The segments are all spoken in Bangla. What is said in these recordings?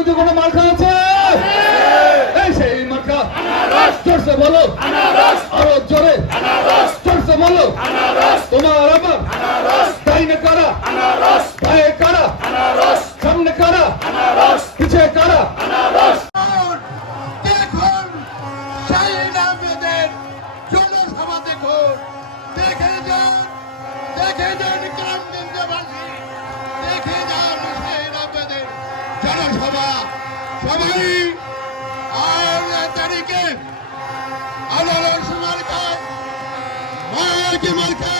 মধ্যে কোনো মার্কা আছে? এই সেই মার্কা। জোরসে বলো। আরও জোরে। জোরসে বলো। তোমার আমার কারা? কারা? সামনে কারা? পিছিয়ে কারা? দেখুন শাহিন আহমেদের জনসভা দেখুন। দেখে যান দেখে যান গ্রামগঞ্জবাসী দেখে যান শাহিন আহমেদের জনসভা সবাই আর তারিখে আনারস মার্কায় মায়াকে মার্কায় পলাশ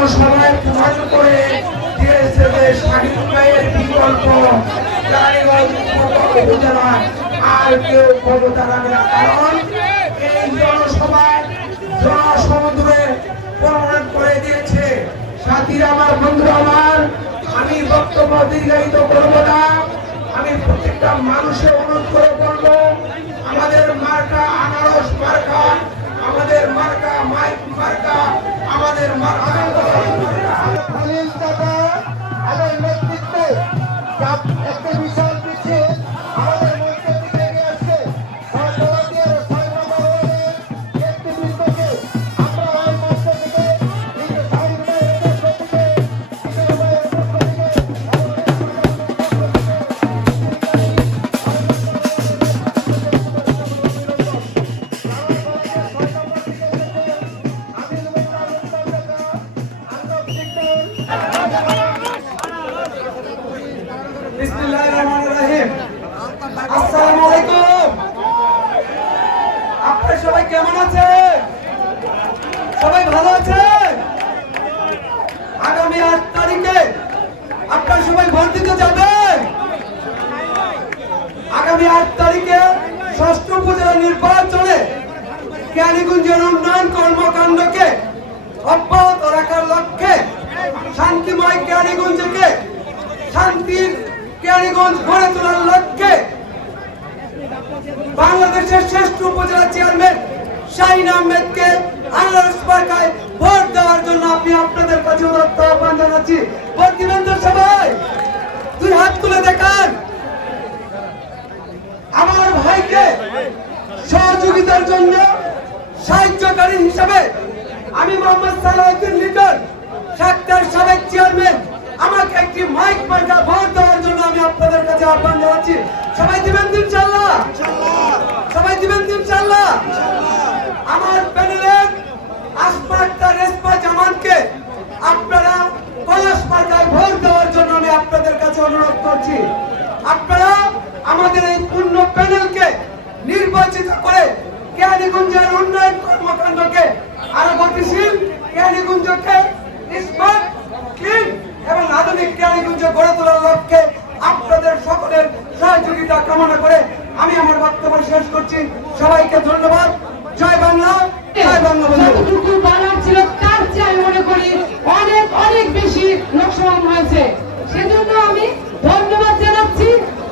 জনসভায় প্রধান করে দিয়েছে যে শাহিদ ভাইয়ের বিকল্প। উপজেলায় আর কেউ ক্ষমতা রাখবে না। কারণ এই জনসভায় জনসমুদ্রে প্রমাণ করে দিয়েছে, সাথীরা আমার, বন্ধুরা আমার, আমি বক্তব্য দীর্ঘায়িত করব না। আমি প্রত্যেকটা মানুষের অনুরোধ করে বলব, আমাদের মার্কা, আনারস মার্কা আমাদের মার্কা মাইক মার্কা আমাদের মার্কা। আগামী আট তারিখে আপনারা সবাই ভোট দিতে যাবেন। আগামী আট তারিখে ষষ্ঠ উপজেলা লক্ষ্যে শান্তিময় জ্ঞানীগুঞ্জকে শান্তির জ্ঞানীগঞ্জ গড়ে তোলার লক্ষ্যে বাংলাদেশের শ্রেষ্ঠ উপজেলা চেয়ারম্যান শাহিন আহমেদকে আনারস পার্কায় ভোট দেওয়ার জন্য আমি আপনাদের কাছে আহ্বান জানাচ্ছি। দিবেন সবাই, দুই হাত তুলে দেখান। আমার ভাইকে সহযোগিতার জন্য সাহায্যকারী হিসাবে আমি মোহাম্মদ সালাউদ্দিন লিটন সাক্তার সাবেক চেয়ারম্যান আমাকে একটি মাইক মার্কা ভোট দেওয়ার জন্য আমি আপনাদের কাছে আহ্বান জানাচ্ছি। সবাই দিবেন দিন চাল্লাহ সবাই দিবেন দিন চাল্লাহ আমার প্যানেলের আসমা আক্তার রেসপা জামানকে আপনারা পলাশ মার্কায় ভোট দেওয়ার জন্য আমি আপনাদের কাছে অনুরোধ করছি। আপনারা আমাদের এই পূর্ণ প্যানেলকে নির্বাচিত করে কেয়ানীগঞ্জের উন্নয়ন কর্মকাণ্ডকে আরও গতিশীল কেয়ানীগঞ্জকে স্মার্ট ক্লিন এবং আধুনিক কেয়ানীগঞ্জ গড়ে তোলার লক্ষ্যে আপনাদের সকলের সহযোগিতা কামনা করে আমি আমার বক্তব্য শেষ করছি সবাইকে ধন্যবাদ জয় বাংলা জয় বঙ্গবন্ধু যতটুকু বলার ছিল তার চেয়ে আমি মনে করি অনেক অনেক বেশি লোকসভা হয়েছে সেজন্য আমি ধন্যবাদ জানাচ্ছি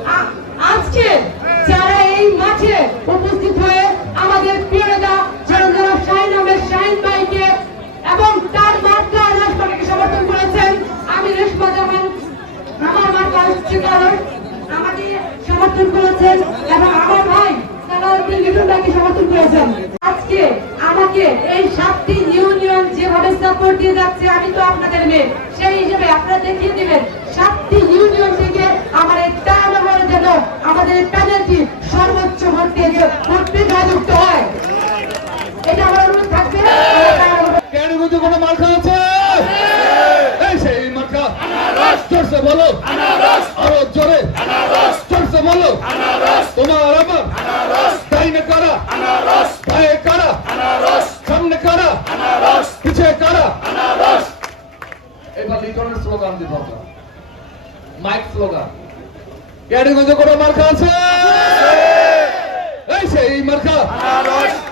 আ- আজকে যারা এই মাঠে উপস্থিত হয়ে আমাদের প্রিয়তা জনজনা শাহিন আহমেদ শাহিন ভাইকে এবং তার মার্কা রাষ্ট্রকে সমর্থন করেছেন আমি রেশমা জামান আমার মার্কা হচ্ছে কারণ আমাকে সমর্থন করেছেন এবং আমার ভাই সালাউদ্দিন লিটন ভাইকে সমর্থন করেছেন আজকে আমাকে এই সাতটি ইউনিয়ন যেভাবে সাপোর্ট দিয়ে যাচ্ছে আমি তো আপনাদের মেয়ে। সেই হিসেবে আপনারা দেখিয়ে দিবেন সাতটি ইউনিয়ন থেকে আমার এই টার্ন ওভারে যেন আমাদের প্যানেলটি সর্বোচ্চ ভোট দিয়ে ভোটে জয়যুক্ত হয়। এটা আমার অনুরোধ থাকবে কেন কোনো মার্কা আছে সেই মার্কা জোরসে বলো। আরও জোরে। জোরসে বলো। তোমার আমার তাই না কারা ভাই কারা সামনে কারা পিছিয়ে কারা এবার লিটনের স্লোগান দিতে হবে মাইক স্লোগান। ক্যারিগঞ্জে কোনো মার্কা আছে? এই সেই মার্কা।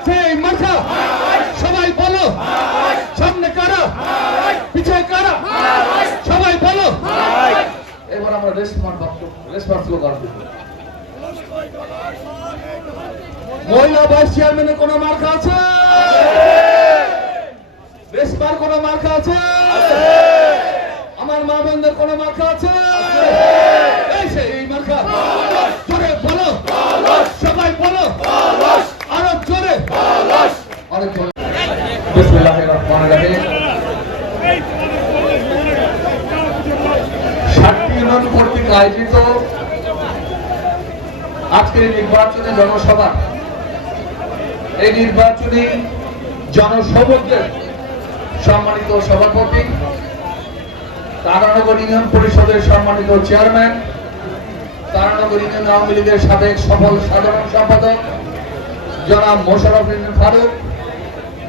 সেই মার্কা। সবাই বলো। সামনে কারা? পিছিয়ে কারা? সবাই বলো। এবার আমরা রেসপন্স রেসপন্স স্লোগান দিব। মহিলা ভাইস চেয়ারম্যানের কোনো মার্কা আছে? কোনো মার্কা আছে। আমার মা বোনদের কোনো মার্কা আছে? আয়োজিত আজকের নির্বাচনী জনসভা। এই নির্বাচনী জনসমুদ্রের সম্মানিত সভাপতি তারানগর ইউনিয়ন পরিষদের সম্মানিত চেয়ারম্যান, তারানগর ইউনিয়ন আওয়ামী লীগের সাবেক সফল সাধারণ সম্পাদক জনাব মোশারফ ফারুক,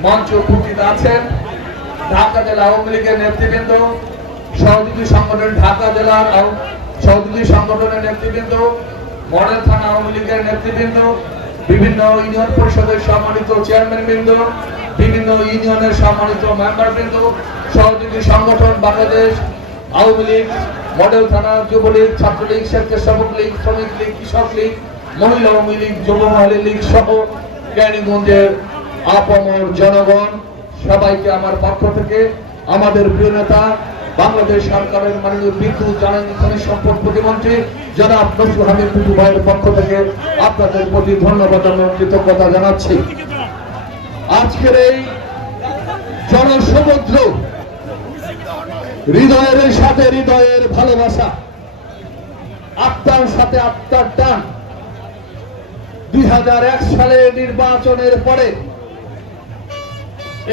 মঞ্চ উপস্থিত আছেন ঢাকা জেলা আওয়ামী লীগের নেতৃবৃন্দ, সহযোগী সংগঠন ঢাকা জেলার সহযোগী সংগঠনের নেতৃবৃন্দ, মডেল থানা আওয়ামী লীগের নেতৃবৃন্দ, বিভিন্ন ইউনিয়ন পরিষদের সম্মানিত চেয়ারম্যান বৃন্দ, বিভিন্ন ইউনিয়নের সম্মানিত মেম্বার বৃন্দ, সহযোগী সংগঠন বাংলাদেশ আওয়ামী লীগ, মডেল থানা, যুবলীগ, ছাত্রলীগ লীগ, শ্রমিক লীগ, কৃষক লীগ, মহিলা আওয়ামী লীগ, যুব লীগ সহ ক্যানিগঞ্জের আপামর জনগণ, সবাইকে আমার পক্ষ থেকে আমাদের প্রিয় নেতা, বাংলাদেশ সরকারের মাননীয় বিদ্যুৎ, জ্বালানি খনিজ সম্পদ প্রতিমন্ত্রী, জনাব নসরুল হামিদ টুটু ভাইয়ের পক্ষ থেকে আপনাদের প্রতি ধন্যবাদ এবং কৃতজ্ঞতা জানাচ্ছি। আজকের এই জনসমুদ্র হৃদয়ের সাথে হৃদয়ের ভালোবাসা। আত্মার সাথে আত্মার টান। দুই সালে নির্বাচনের পরে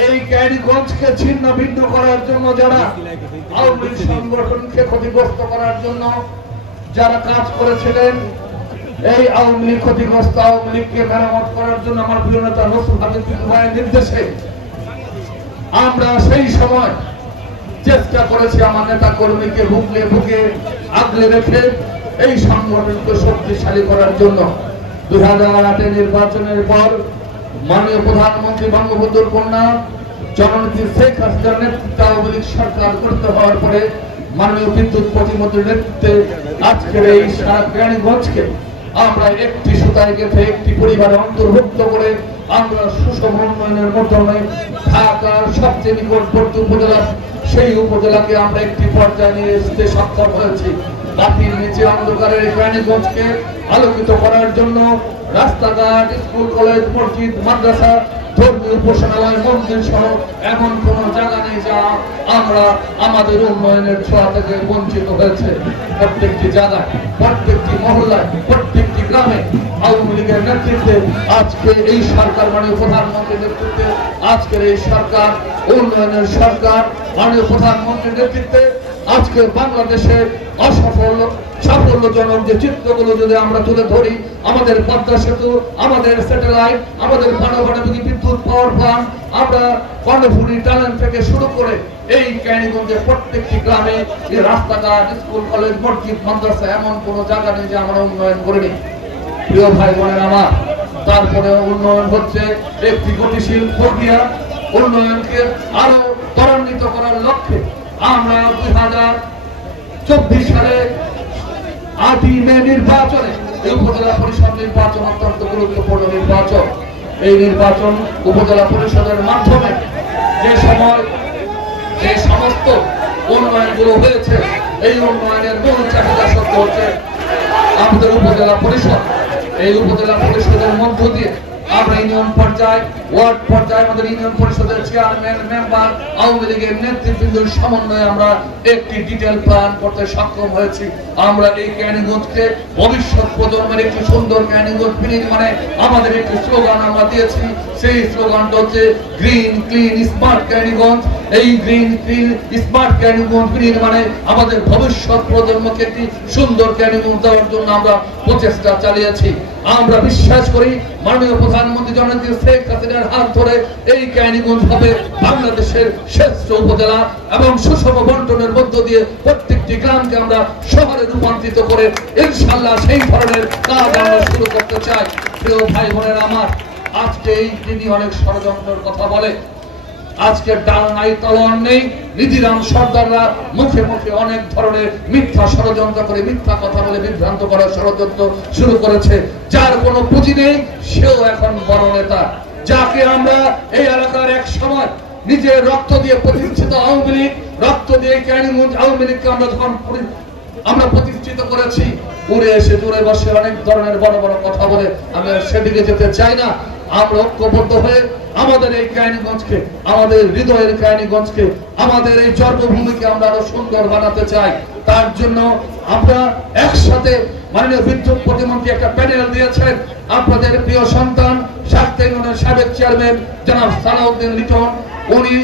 এই ক্যারিগঞ্জকে ছিন্ন ভিন্ন করার জন্য যারা আওয়ামী সংগঠনকে ক্ষতিগ্রস্ত করার জন্য যারা কাজ করেছিলেন, এই আওয়ামী লীগ ক্ষতিগ্রস্ত আওয়ামী লীগকে মেরামত করার জন্য আমার প্রিয় নেতা নসরুল হামিদ নির্দেশে আমরা সেই সময় চেষ্টা করেছি আমার নেতা কর্মীকে বুকলে বুকে আগলে রেখে এই সংগঠনকে শক্তিশালী করার জন্য। দুই হাজার আটের নির্বাচনের পর মাননীয় প্রধানমন্ত্রী বঙ্গবন্ধুর কন্যা জননেত্রী শেখ হাসিনার নেতৃত্বে আওয়ামী লীগ সরকার করতে হওয়ার পরে মাননীয় বিদ্যুৎ প্রতিমন্ত্রীর নেতৃত্বে আজকের এই সারা কেরানীগঞ্জকে আমরা একটি সুতায় গেঁথে একটি পরিবারে অন্তর্ভুক্ত করে আমরা সুষম উন্নয়নের মাধ্যমে ঢাকার সবচেয়ে নিকটবর্তী উপজেলা সেই উপজেলাকে আমরা একটি পর্যায়ে নিয়ে আসতে সক্ষম হয়েছি। বাতির নিচে অন্ধকারের এই কেরানীগঞ্জকে আলোকিত করার জন্য রাস্তাঘাট, স্কুল, কলেজ, মসজিদ, মাদ্রাসা, ধর্মীয় উপাসনালয়, মন্দির সহ এমন কোন জায়গা নেই যা আমরা আমাদের উন্নয়নের ছোঁয়া থেকে বঞ্চিত হয়েছে। প্রত্যেকটি জায়গায়, প্রত্যেকটি মহল্লায়, প্রত্যেকটি গ্রামে আওয়ামী লীগের নেতৃত্বে আজকে এই সরকার মাননীয় প্রধানমন্ত্রীর নেতৃত্বে, আজকের এই সরকার, উন্নয়নের সরকার মাননীয় প্রধানমন্ত্রীর নেতৃত্বে আজকে বাংলাদেশের অসফল সাফল্যজনক যে চিত্রগুলো যদি আমরা তুলে ধরি, আমাদের পদ্মা সেতু, আমাদের স্যাটেলাইট, আমাদের পানবাড়ি বিদ্যুৎ পাওয়ার প্লান্ট আমরা কর্ণফুলি টানেল থেকে শুরু করে এই ক্যানিগঞ্জের প্রত্যেকটি গ্রামে রাস্তাঘাট, স্কুল, কলেজ, মসজিদ, মাদ্রাসা এমন কোনো জায়গা নেই যে আমরা উন্নয়ন করিনি। প্রিয় ভাই বোনের আমার, তারপরে উন্নয়ন হচ্ছে একটি গতিশীল প্রক্রিয়া। উন্নয়নকে আরও ত্বরান্বিত করার লক্ষ্যে আমরা দুই হাজার চব্বিশ সালে আটই মে নির্বাচনে উপজেলা পরিষদ নির্বাচন অত্যন্ত গুরুত্বপূর্ণ নির্বাচন। এই নির্বাচন উপজেলা পরিষদের মাধ্যমে যে সময়, যে সমস্ত উন্নয়নগুলো হয়েছে, এই উন্নয়নের মূল চাহিদা সত্য হচ্ছে আমাদের উপজেলা পরিষদ। এই উপজেলা পরিষদের মধ্য দিয়ে আমরা ইউনিয়ন পর্যায়ে, ওয়ার্ড পর্যায়ে আমাদের ইউনিয়ন পরিষদের চেয়ারম্যান মেম্বার আওয়ামী লীগের নেতৃবৃন্দের সমন্বয়ে আমরা একটি ডিটেল প্ল্যান করতে সক্ষম হয়েছি। আমরা এই ক্যানিগঞ্জকে ভবিষ্যৎ প্রজন্মের একটি সুন্দর ক্যানিগঞ্জ বিনির্মাণে আমাদের একটি স্লোগান আমরা দিয়েছি। সেই স্লোগানটা হচ্ছে গ্রিন ক্লিন স্মার্ট ক্যানিগঞ্জ এই গ্রিন ক্লিন স্মার্ট ক্যানিগঞ্জ বিনির্মাণে আমাদের ভবিষ্যৎ প্রজন্মকে একটি সুন্দর ক্যানিগঞ্জ দেওয়ার জন্য আমরা প্রচেষ্টা চালিয়েছি। আমরা বিশ্বাস করি মাননীয় প্রধানমন্ত্রী জননেত্রী শেখ হাসিনার হাত ধরে এই ক্যানিগঞ্জ হবে বাংলাদেশের শ্রেষ্ঠ উপজেলা এবং সুষম বন্টনের মধ্য দিয়ে প্রত্যেকটি গ্রামকে আমরা শহরে রূপান্তরিত করে ইনশাল্লাহ সেই ধরনের কাজ আমরা শুরু করতে চাই। প্রিয় ভাই বোনের আমার, আজকে এই তিনি অনেক ষড়যন্ত্রের কথা বলে আজকে ডাল নাই, তলোয়ার নেই। নিধিরাম সর্দাররা মুখে মুখে অনেক ধরনের মিথ্যা ষড়যন্ত্র করে মিথ্যা কথা বলে বিভ্রান্ত করার ষড়যন্ত্র শুরু করেছে। যার কোনো পুঁজি নেই, সেও এখন বড় নেতা। যাকে আমরা এই এলাকার এক সময় নিজের রক্ত দিয়ে প্রতিষ্ঠিত আওয়ামী লীগ, রক্ত দিয়ে ক্যানিগঞ্জ আওয়ামী লীগকে আমরা যখন আমরা প্রতিষ্ঠিত করেছি, উড়ে এসে দূরে বসে অনেক ধরনের বড় বড় কথা বলে আমি সেদিকে যেতে চাই না। আমরা ঐক্যবদ্ধ হয়ে আমাদের এই কাহিনীগঞ্জকে, আমাদের হৃদয়ের কাহিনীগঞ্জকে, আমাদের এই জন্মভূমিকে আমরা আরও সুন্দর বানাতে চাই। তার জন্য আমরা একসাথে মাননীয় বিদ্যুৎ প্রতিমন্ত্রী একটা প্যানেল দিয়েছেন। আপনাদের প্রিয় সন্তান স্বাস্থ্য সাবেক চেয়ারম্যান জনাব সালাউদ্দিন লিটন উনি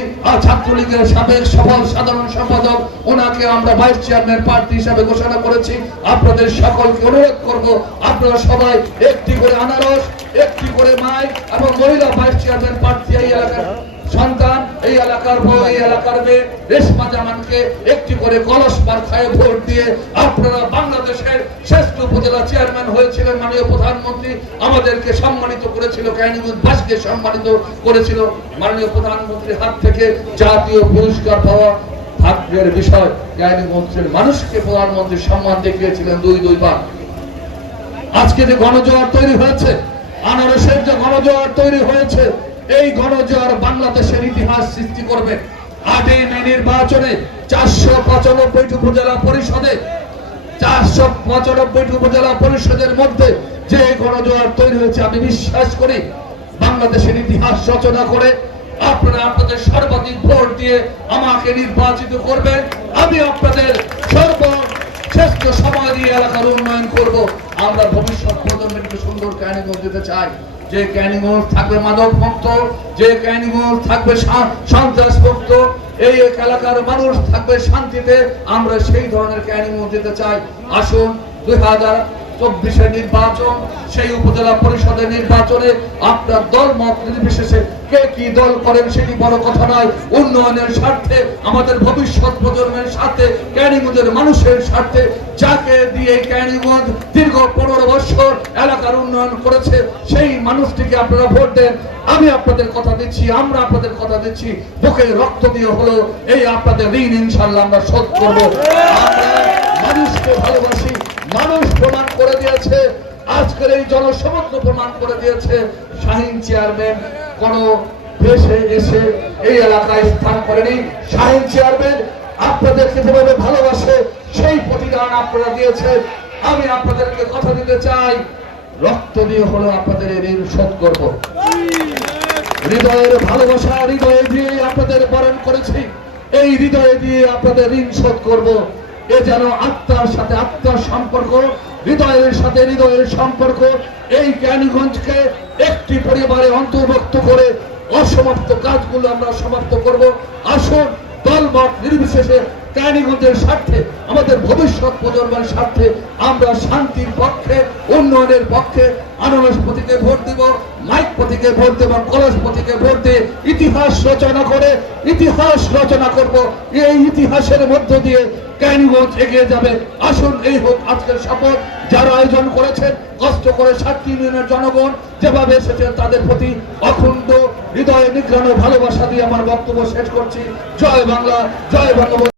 ছাত্রলীগের সাবেক সফল সাধারণ সম্পাদক। ওনাকে আমরা ভাইস চেয়ারম্যান প্রার্থী হিসাবে ঘোষণা করেছি। আপনাদের সকলকে অনুরোধ করব, আপনারা সবাই একটি করে আনারস, একটি করে মাই এবং মহিলা ভাইস চেয়ারম্যান প্রার্থী এই এলাকার সন্তান এই এলাকার বউ, এই এলাকার মেয়ে রেশমা জামানকে একটি করে কলস মার্কায় ভোট দিয়ে আপনারা বাংলাদেশের শ্রেষ্ঠ উপজেলা চেয়ারম্যান হয়েছিলেন মাননীয় প্রধানমন্ত্রী। আমাদেরকে সম্মানিত করেছিল কাহিনীবাসীকে সম্মানিত করেছিল মাননীয় প্রধানমন্ত্রীর হাত থেকে জাতীয় পুরস্কার পাওয়া ভাগ্যের বিষয়। কাহিনীমন্ত্রীর মানুষকে প্রধানমন্ত্রী সম্মান দেখিয়েছিলেন দুই, দুইবার। আজকে যে গণজোয়ার তৈরি হয়েছে, আনারসের যে গণজোয়ার তৈরি হয়েছে এই গণজোয়ার বাংলাদেশের ইতিহাস সৃষ্টি করবে। মে নির্বাচনে চারশো পঁচানব্বইটি উপজেলা পরিষদে, চারশো পঁচানব্বইটি উপজেলা পরিষদের মধ্যে যে গণজোয়ার তৈরি হয়েছে, আমি বিশ্বাস করি বাংলাদেশের ইতিহাস রচনা করে আপনারা আপনাদের সর্বাধিক ভোট দিয়ে আমাকে নির্বাচিত করবেন। আমি আপনাদের সর্ব শ্রেষ্ঠ দিয়ে এলাকার উন্নয়ন করব। আমরা ভবিষ্যৎ প্রজন্মকে সুন্দর ক্যানিগঞ্জ দিতে চাই। যে ক্যানিগঞ্জ থাকবে মাদক মুক্ত যে ক্যানিগঞ্জ থাকবে সন্ত্রাস মুক্ত এই এলাকার মানুষ থাকবে শান্তিতে, আমরা সেই ধরনের ক্যানিগঞ্জ দিতে চাই। আসুন, দুই হাজার চব্বিশের নির্বাচন, সেই উপজেলা পরিষদের নির্বাচনে আপনার দল মত নির্বিশেষে কে কি দল করেন সেটি বড় কথা নয়। উন্নয়নের স্বার্থে, আমাদের ভবিষ্যৎ প্রজন্মের সাথে ক্যানিগঞ্জের মানুষের স্বার্থে, যাকে দিয়ে ক্যানিগঞ্জ দীর্ঘ পনেরো বছর এলাকার উন্নয়ন করেছে, সেই মানুষটিকে আপনারা ভোট দেন। আমি আপনাদের কথা দিচ্ছি, আমরা আপনাদের কথা দিচ্ছি। বুকে রক্ত দিয়ে হলো এই আপনাদের ঋণ ইনশাল্লাহ আমরা শোধ করব। মানুষকে ভালোবাসি, মানুষ প্রমাণ করে দিয়েছে। আজকের এই জনসমুদ্র প্রমাণ করে দিয়েছে শাহিন চেয়ারম্যান কোন দেশে এসে এই এলাকায় স্থান করেনি। শাহিন চেয়ারম্যান আপনাদেরকে যেভাবে ভালোবাসে সেই প্রতিদান আপনারা দিয়েছেন। আমি আপনাদেরকে কথা দিতে চাই। রক্ত দিয়ে হলো আপনাদের ঋণ শোধ করব। হৃদয়ের ভালোবাসা, হৃদয়ে দিয়ে আপনাদের বরণ করেছি। এই হৃদয়ে দিয়ে আপনাদের ঋণ শোধ করব। এ যেন আত্মার সাথে আত্মার সম্পর্ক, হৃদয়ের সাথে হৃদয়ের সম্পর্ক, এই জ্ঞানীগঞ্জকে একটি পরিবারে অন্তর্ভুক্ত করে অসমাপ্ত কাজগুলো আমরা সমাপ্ত করব। আসুন, দলমত নির্বিশেষে ক্যানিগঞ্জের স্বার্থে, আমাদের ভবিষ্যৎ প্রজন্মের স্বার্থে আমরা শান্তির পক্ষে, উন্নয়নের পক্ষে আনারস প্রতীকে ভোট দিব, মাইক প্রতীকে ভোট দেব, কলস প্রতীকে ভোট দিয়ে ইতিহাস রচনা করে, ইতিহাস রচনা করব। এই ইতিহাসের মধ্য দিয়ে ক্যানিগঞ্জ এগিয়ে যাবে। আসুন, এই হোক আজকের শপথ। যারা আয়োজন করেছেন, কষ্ট করে সাতটি ইউনিয়নের জনগণ। যেভাবে এসেছেন তাদের প্রতি অখণ্ড হৃদয়ে নিগ্রানো ভালোবাসা দিয়ে আমার বক্তব্য শেষ করছি। জয় বাংলা, জয় বঙ্গবন্ধু।